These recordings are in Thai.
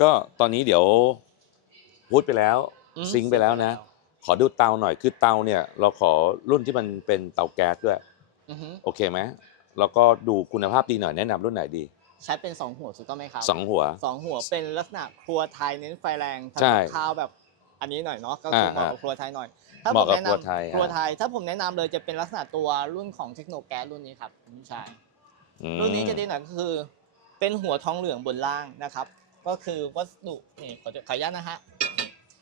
ก็ตอนนี้เดี๋ยวพูดไปแล้ว อืม ซิงค์ไปแล้วนะ ขอดูเตาหน่อยคือเตาเนี่ย เราขอรุ่นที่มันเป็นเตาแก๊สด้วย อือฮึโอเคไหมแล้วก็ดูคุณภาพดีหน่อยแนะนำรุ่นไหนดีใช้เป็นสองหัวถูกต้องไหมครับสองหัว สองหัวเป็นลักษณะครัวไทยเน้นไฟแรงทำใช่กับข้าวแบบอันนี้หน่อยเนาะก็คือเหมาะกับอ่าครัวไทยหน่อย ถ้าเหผมาะมกับแนะครัวไทยนำครัวไทย ถ้าผมแนะนำเลยจะเป็นลักษณะตัวรุ่นของเทคโนแก๊สรุ่นนี้ครับคุณผู้ชายอืม รุ่นนี้จะดีหน่อยก็คือ เป็นหัวทองเหลืองบนล่างนะครับ ก็คือวัสดุนี่ขอจะขออนุญาตนะฮะ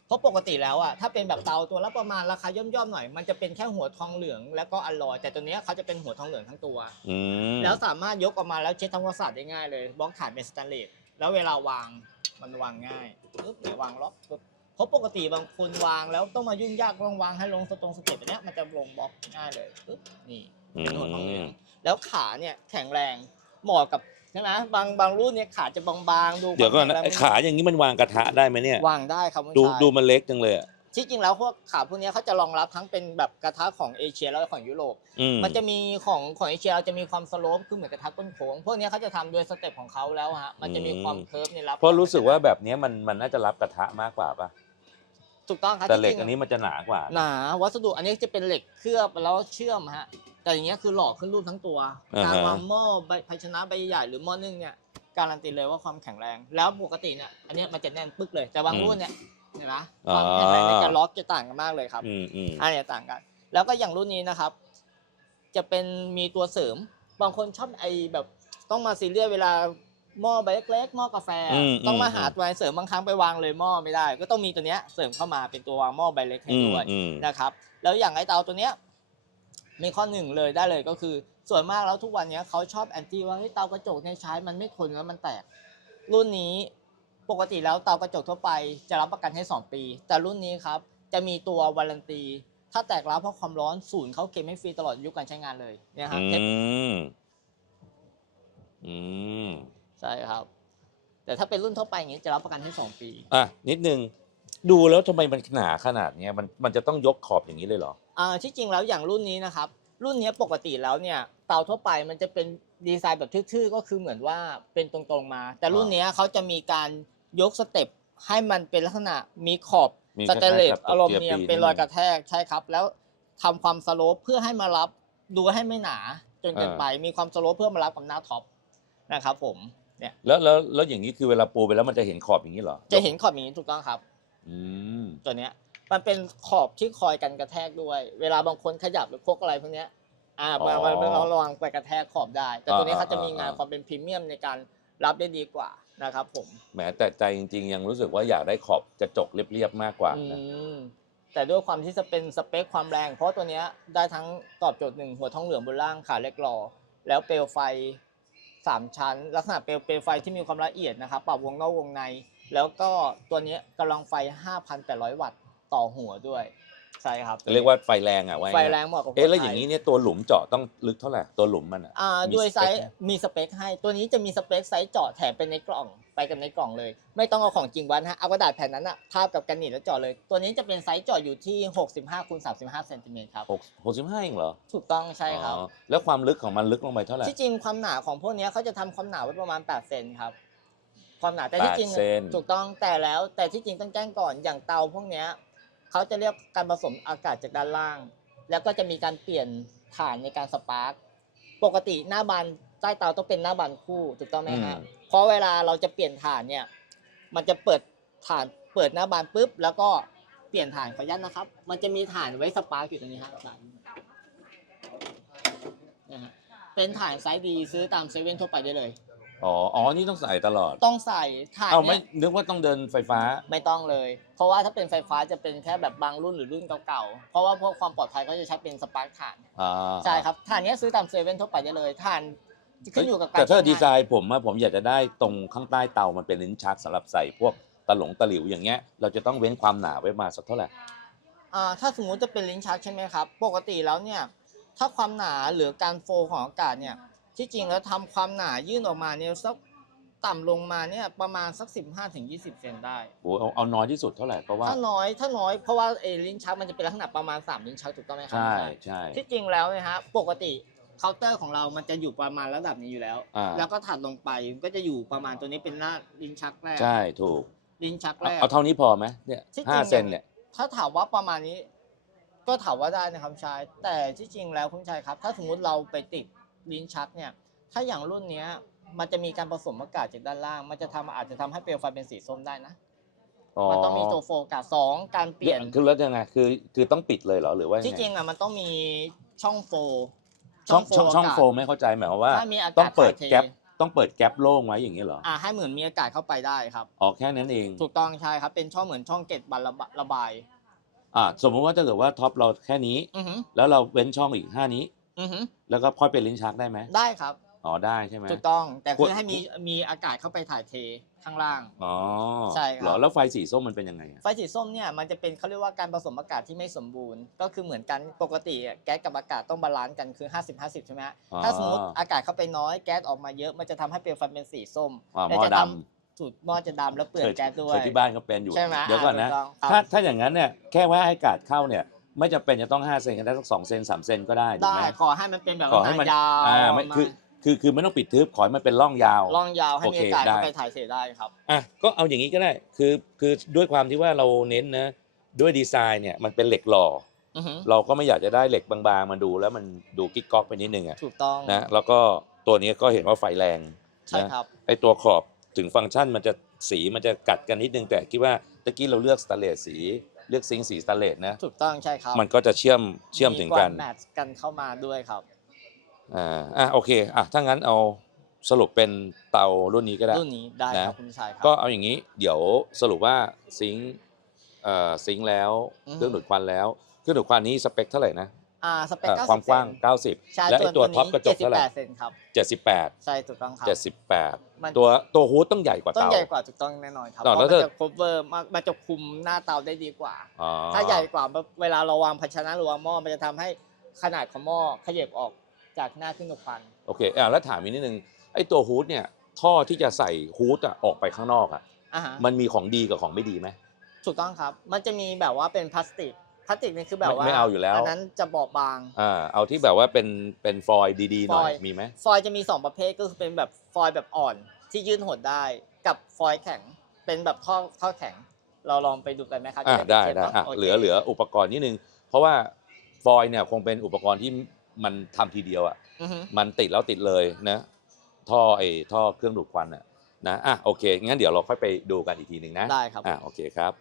เพราะปกติแล้วอะถ้าเป็นแบบเตาตัวละประมาณราคาย่อมๆหน่อย มันจะเป็นแค่หัวทองเหลืองแล้วก็อลลอยแต่ตัวเนี้ยเขาจะเป็นหัวทองเหลืองทั้งตัว อืมแล้วสามารถยกออกมาแล้วเช็ดทำความสะอาดได้ง่ายเลยบล็อกฐานเป็นสแตนเลสแล้วเวลาวางมันวางง่ายปึ๊บเนี่ยวางล็อกปึ๊บเพราะปกติบางคนวางแล้วต้องมายุ่งยากต้องวางให้ลงสตรงสเต็ปอันเนี้ยมันจะลงบล็อกง่ายเลยปึ๊บนี่อืเป็นหัวทองเหลืองมแล้วขาเนี่ยแข็งแรงเหมาะกับ ใช่ไหมบางบางรุ่นเนี่ยขาจะบางๆดูเดี๋ยวก่อนนะแข็งแรงไอ้ขาอย่างนี้มันวางกระทะได้ไหมเนี่ยวางได้ครับคุณดูชายดูมันเล็กจังเลยอะที่จริงแล้วพวกขาพวกเนี้ยเขาจะรองรับทั้งเป็นแบบกระทะของเอเชียแล้วก็ของยุโรป อืมมันจะมีของของเอเชียเราจะมีความสโลปคือเหมือนกระทะก้นโค้งพวกเนี้ยเขาจะทำโดยสเต็ปของเขาแล้วฮะมันจะมีความเคิร์ฟในรับเพราะรู้สึกว่าแบบเนี้ยมันมันน่าจะรับกระทะมากกว่าป่ะ ถูกต้องครับแต่เหล็กที่จริงอันนี้มันจะหนากว่า หนาวัสดุอันนี้จะเป็นเหล็กเคลือบแล้วเชื่อมฮะ แต่อย่างเงี้ยคือหล่อขึ้นรูปทั้งตัวอ่าฮะ การวางหม้อใบภาชนะใบใหญ่หรือหม้อนึ่งเนี่ยการันตีเลยว่าความแข็งแรง แล้วปกติเนี่ยอันเนี้ยมันจะแน่นปึ๊กเลยแต่บางรุ่นเนี่ยเห็นไหมความแข็งแรงในการล็อกจะต่างกันมากเลยครับ อืมอืมอันเนี้ยต่างกัน แล้วก็อย่างรุ่นนี้นะครับ จะเป็นมีตัวเสริม บางคนชอบไอแบบต้องมาซีเรียสเวลา หม้อใบเล็กๆหม้อกาแฟ อืมต้องมาอืม หาตัวเสริมบางครั้งไปวางเลยหม้อไม่ได้ ก็ต้องมีตัวเนี้ยเสริมเข้ามาเป็นตัววางหม้อใบเล็กให้อืมด้วยอืม นะครับ แล้วอย่างไอเตาตัวเนี้ยมีข้อหนึ่งเลยได้เลยก็คือ ส่วนมากแล้วทุกวันเนี้ยเขาชอบแอนตี้ว่าเฮ้ยเตากระจกเนี่ยใช้มันไม่ทนแล้วมันแตก รุ่นนี้ปกติแล้วเตากระจกทั่วไปจะรับประกันให้ 2 ปี แต่รุ่นนี้ครับจะมีตัววารันตี ถ้าแตกร้าวเพราะความร้อนศูนย์เขาเก็บให้ฟรีตลอดอายุการใช้งานเลยเนี่ยครับอืมอืม ใช่ครับ แต่ถ้าเป็นรุ่นทั่วไปอย่างนี้จะรับประกันให้2ปี อะนิดนึงดูแล้วทำไมมันหนาขนาดเนี้ยมันมันจะต้องยกขอบอย่างนี้เลยเหรอ อ่าที่จริงแล้วอย่างรุ่นนี้นะครับ รุ่นนี้ปกติแล้วเนี่ยเตาทั่วไปมันจะเป็นดีไซน์แบบทื่อๆก็คือเหมือนว่าเป็นตรงๆมา แต่รุ่นเนี้ยเขาจะมีการยกสเต็ปให้มันเป็นลักษณะมีขอบมีสคล้ายๆแตนเลสกับอลูมิเนียมเกียร์ปีเป็นรอยนิดนึงกระแทกใช่ครับ แล้วทำความสโลปเพื่อให้มารับดูให้ไม่หนาจนเกินไป มีความสโลปเพื่อมารับกับหน้าท็อปนะครับผม เนี่ย แล้วแล้วแล้วอย่างนี้คือเวลาปูไปแล้วมันจะเห็นขอบอย่างนี้เหรอจะเห็นขอบอย่างนี้ถูกต้องครับ อืมตัวเนี้ย มันเป็นขอบที่คอยกันกระแทกด้วย เวลาบางคนขยับหรือพกอะไรพวกเนี้ย อ่าอ๋อมันมันต้องระวังไปกระแทกขอบได้ แต่ตัวนี้อ่าเขาจะมีอ่างงานความเป็นพรีเมียมในการรับได้ดีกว่านะครับผมแหมแต่ใจจริง ๆ ยังรู้สึกว่าอยากได้ขอบกระจกเรียบๆมากกว่าอืนะมแต่ด้วยความที่จะเป็นสเปคความแรง เพราะตัวเนี้ยได้ทั้งตอบโจทย์หนึ่งหัวทองเหลืองบนล่างขาเล็กหล่อแล้วเปลวไฟ สามชั้น ลักษณะเปลวเปลวไฟที่มีความละเอียดนะครับปรับวงนอกวงใน แล้วก็ตัวนี้กำลังไฟ 5,800 วัตต์ต่อหัวด้วย ใช่ครับ เรียกว่าไฟแรงอะไว้ไฟแรงเหมาะกับคนเอ๊ะแล้วไทอย่างนี้เนี่ยตัวหลุมเจาะต้องลึกเท่าไหร่ตัวหลุมมันอะอ่ามีด้วยไซสเปคส์ไหมมีสเปคให้ตัวนี้จะมีสเปคไซส์เจาะแถมเป็นในกล่องไปกันในกล่องเลย ไม่ต้องเอาของจริงวัดนะฮะเอากระดาษแผ่นนั้นอะทาบกับกันหนีบแล้วเจาะเลย ตัวนี้จะเป็นไซส์เจาะอยู่ที่ 65คูณ35เซนติเมตรครับหกหกสิบห้าเองเหรอถูกต้องใช่ครับ อ๋อแล้วความลึกของมันลึกลงไปเท่าไหร่ ที่จริงความหนาของพวกเนี้ยเขาจะทำความหนาไว้ประมาณ 8 เซนครับ ความหนาแต่ที่จริงแปดเซน ถูกต้องแต่แล้วแต่ที่จริงต้องแจ้งก่อนอย่างเตาพวกเนี้ย เขาจะเรียกการผสมอากาศจากด้านล่าง แล้วก็จะมีการเปลี่ยนฐานในการสปาร์กปกติหน้าบานใต้เตาต้องเป็นหน้าบานคู่ถูกต้องไหมฮะอืมเพราะเวลาเราจะเปลี่ยนฐานเนี่ย มันจะเปิดฐานเปิดหน้าบานปุ๊บ แล้วก็เปลี่ยนฐานขออนุญาตนะครับ มันจะมีฐานไว้สปาร์กอยู่ตรงนี้ครับฐานนะฮะเป็นฐานไซส์ดีซื้อตามเซเว่นทั่วไปได้เลย อ๋อ อ๋อ นี่ต้องใส่ตลอด ต้องใส่ฐานเอาไม่เนี่ยนึกว่าต้องเดินไฟฟ้า ไม่ต้องเลย เพราะว่าถ้าเป็นไฟฟ้าจะเป็นแค่แบบบางรุ่นหรือรุ่นเก่าๆ เพราะว่าพวกความปลอดภัยเขาจะใช้เป็นสปาร์กฐาน อ่าใช่ครับฐานเนี้ยซื้อตามเซเว่นทั่วไปได้เลยฐานขึ้นอยู่กับการแต่ถ้าใช้งนดีไซน์ผมอะผมอยากจะได้ตรงข้างใต้เตามันเป็นลิ้นชักสำหรับใส่พวกตะหลงตะหลิวอย่างเงี้ย เราจะต้องเว้นความหนาไว้มาสักเท่าไหร่ อ่าถ้าสมมุติจะเป็นลิ้นชักใช่ไหมครับ ปกติแล้วเนี่ย ถ้าความหนาหรือการโฟลของอากาศเนี่ย ที่จริงแล้วทำความหนายื่นออกมาเนี่ยสักต่ำลงมาเนี่ยประมาณสัก 15-20 เซนได้ โอ้เอาเอาน้อยที่สุดเท่าไหร่เพราะว่า ถ้าน้อยถ้าน้อยเพราะว่าเอลิ้นชักมันจะเป็นลักษณะประมาณ 3 ลิ้นชักถูกต้องไหมครัใช่ใช่ใช่ ที่จริงแล้วนะฮะปกติเคาน์เตอร์ของเรามันจะอยู่ประมาณระดับนี้อยู่แล้ว อ่า แล้วก็ถัดลงไปก็จะอยู่ประมาณตัวนี้เป็นหน้าลิ้นชักแรกใช่ถูกลิ้นชักเอาแรก เอาเท่านี้พอไหมเนี่ยที่จริง ห้าเซนเนี่ย ถ้าถามว่าประมาณนี้ ก็ถามว่าได้นะครับคุณชาย แต่ที่จริงแล้วคุณชายครับ ถ้าสมมุติเราไปติด ลิ้นชักเนี่ย ถ้าอย่างรุ่นเนี้ย มันจะมีการผสมอากาศจากด้านล่าง มันจะทำอาจจะทำให้เปลวไฟเป็นสีส้มได้นะ มันต้องมีตัวโฟกัสสองการเปลี่ยนคือแล้วยังไงคือคือต้องปิดเลยเหรอหรือว่ายังไงที่จริงอะมันต้องมีช่องโฟช่องช่องช่องากาศโฟมไม่เข้าใจหมายความว่า ถ้ามีอาต้กาองศเปิดถ่ายทแก๊ปต้องเปิดแก๊ปโล่งไว้อย่างนี้เหรออ่าให้เหมือนมีอากาศเข้าไปได้ครับ อ๋อแค่นั้นเองถูกต้องใช่ครับ เป็นช่องเหมือนช่องเก็บบานระบะระบาย อ่าสมมติว่าถ้าเกิดว่าท็อปเราแค่นี้ อือหือแล้วเราเว้นช่องอีกห้านี้ อือหือแล้วก็ค่อยเป็นลิ้นชักได้ไหมได้ครับ อ๋อได้ใช่ไหม ถูกต้อง แต่ควคืร อให้มีมีอากาศเข้าไปถ่ายเทข้างล่าง อ๋อใช่ครับ เหรอแล้วไฟสีส้มมันเป็นยังไงอะไฟสีส้มเนี่ยมันจะเป็นเขาเรียกว่าการผสมอากาศที่ไม่สมบูรณ์ ก็คือเหมือนกันปกติอะแก๊สกับอากาศต้องบาลานซ์กันคือ 50 50 ใช่ไหมฮะอ๋อถ้าสมมติอากาศเข้าไปน้อยแก๊สออกมาเยอะมันจะทำให้เปลวไฟเป็นสีส้มอ่าหและม้อจะดทำสูตรหม้อจะดำแล้วเปลือนแก๊สด้วเคยยที่บ้านก็เป็นอยู่ ใช่ไหมเดี๋ยวก่อนนะ อ่าถูกต้องครับ ถ้าถ้าอย่างนั้นเนี่ยแค่ว่าให้อากาศเข้าเนี่ย ไม่จำเป็นจะต้อง5เซนก็ได้สักสองเซนสามเซนก็ได้ถูกได้ไหม ขอให้มันเป็นแบบขอให้มัน ยาวอ่าไม่คือคือคือไม่ต้องปิดทึบขอให้มันเป็นร่องยาว ล่องยาวให้มีโอเคอากาศเข้าได้ไปถ่ายเทได้ครับ อะก็เอาอย่างนี้ก็ได้คือคือด้วยความที่ว่าเราเน้นนะด้วยดีไซน์เนี่ยมันเป็นเหล็กหล่อ อือหือเราก็ไม่อยากจะได้เหล็กบางๆมาดูแล้วมันดูกิ๊กก๊อกไปนิดนึงอะถูกต้องนะแล้วก็ตัวนี้ก็เห็นว่าไฟแรงใช่นะ ครับ ไอตัวขอบถึงฟังก์ชันมันจะสีมันจะกัดกันนิดนึงแต่คิดว่าตะกี้เราเลือกสแตนเลสสี เลือกซิงค์สีสแตนเลสนะ ถูกต้องใช่ครับมันก็จะเชื่อมเชื่อมถึงกันแมทช์กันเข้ามาด้วยครับ อ่า อะโอเค อะถ้างั้นเอาสรุปเป็นเตารุ่นนี้ก็ได้ รุ่นนี้ได้ครับนะ คุณชายครั ก็เอาอย่างนี้ เดี๋ยวสรุปว่าซิงค์เอ่อซิงค์แล้ว อืม เครื่องดูดควันแล้ว เครื่องดูดควันนี้สเปคเท่าไหร่นะ อ่าสเปคเอ่อ90ความกว้าง เซน90 ใช่และไอส่วนตัวท็อปกระจกเท่าไหร่78เซนครับ78 ใช่ถูกต้องครับ มัน 78 ตัวตัวฮูดต้องใหญ่กว่าต้องเตา ใหญ่กว่าถูกต้องแน่นอนครับต่อเพแล้วราะมันถ้า จะ cover มากมันจะคุมหน้าเตาได้ดีกว่า อ๋อถ้าใหญ่กว่าเวลาเราวางภาชนะหรือวางหม้อมันจะทำให้ขนาดของหม้อขยับออกจากหน้าขึ้นกับควันโอเคอะแล้วถามอีกนิดนึงไอตัวฮูดเนี่ยท่อที่จะใส่ฮูดอะออกไปข้างนอกอะอ่าฮะมันมีของดีกับของไม่ดีไหม ถูกต้องครับ มันจะมีแบบว่าเป็นพลาสติก พลาสติกนี่คือแบบไม่ว่าไม่เอาอยู่แล้วอันนั้นจะบอบบางอ่าเอาที่แบบว่าเป็นเป็นฟอยล์ดีๆหน่อยฟอยล์มีไหมฟอยล์จะมี 2 ประเภทก็คือเป็นแบบฟอยล์แบบอ่อนที่ยืดหดได้กับฟอยล์แข็งเป็นแบบท่อท่อแข็ง เราลองไปดูกันไหมครับอ่าจะได้เปรียบได้เทียบอะนาะโคเหลือเหลืออุปกรณ์นิดนึง เพราะว่าฟอยล์เนี่ยคงเป็นอุปกรณ์ที่มันทำทีเดียวอะอือฮึมันติดแล้วติดเลยนะท่อไอ้ท่อเครื่องดูดควันอะนะอะโอเคงั้นเดี๋ยวเราค่อยไปดูกันอีกทีหนึ่งนะได้ครับอะโอเคครับ